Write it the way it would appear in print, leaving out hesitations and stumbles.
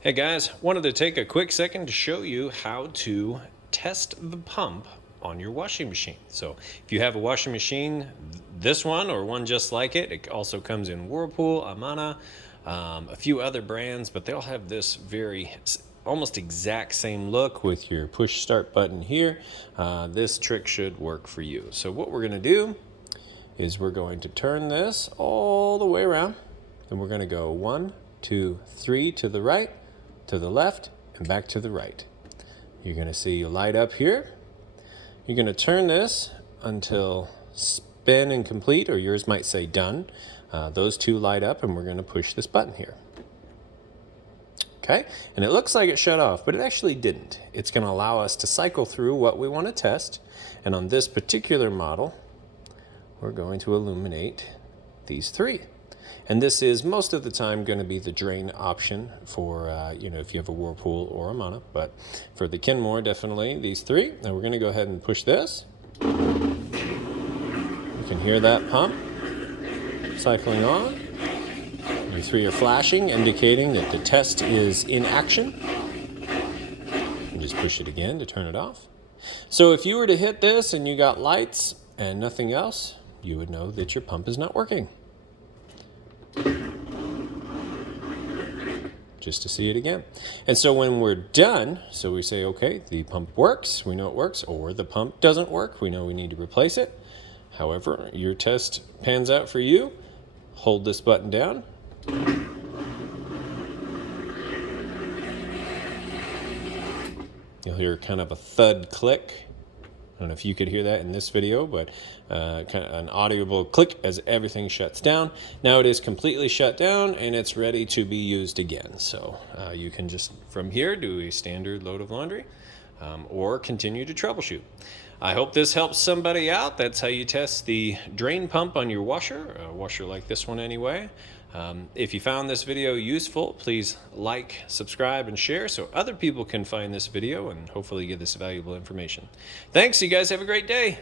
Hey guys, wanted to take a quick second to show you how to test the pump on your washing machine. So if you have a washing machine, this one or one just like it also comes in Whirlpool, Amana, a few other brands, but they all have this very almost exact same look with your push start button here. This trick should work for you. So what we're going to do is we're going to turn this all the way around, and we're going to go 1, 2, 3 to the right, to the left, and back to the right. You're going to see a light up here. You're going to turn this until spin and complete, or yours might say done. Those two light up, and we're going to push this button here. Okay, and it looks like it shut off, but it actually didn't. It's going to allow us to cycle through what we want to test, and on this particular model, we're going to illuminate these three. And this is most of the time going to be the drain option for, if you have a Whirlpool or a Amana. But for the Kenmore, definitely these three. Now we're going to go ahead and push this. You can hear that pump cycling on. Your three are flashing, indicating that the test is in action. And just push it again to turn it off. So if you were to hit this and you got lights and nothing else, you would know that your pump is not working. Just to see it again. And so when we're done, so we say, okay, the pump works, we know it works, or the pump doesn't work, we know we need to replace it. However, your test pans out for you. Hold this button down. You'll hear kind of a thud click. I don't know if you could hear that in this video, but kind of an audible click as everything shuts down. Now it is completely shut down and it's ready to be used again. So you can just from here do a standard load of laundry or continue to troubleshoot. I hope this helps somebody out. That's how you test the drain pump on your washer, a washer like this one anyway. If you found this video useful, please like, subscribe, and share so other people can find this video and hopefully get this valuable information. Thanks, you guys have a great day.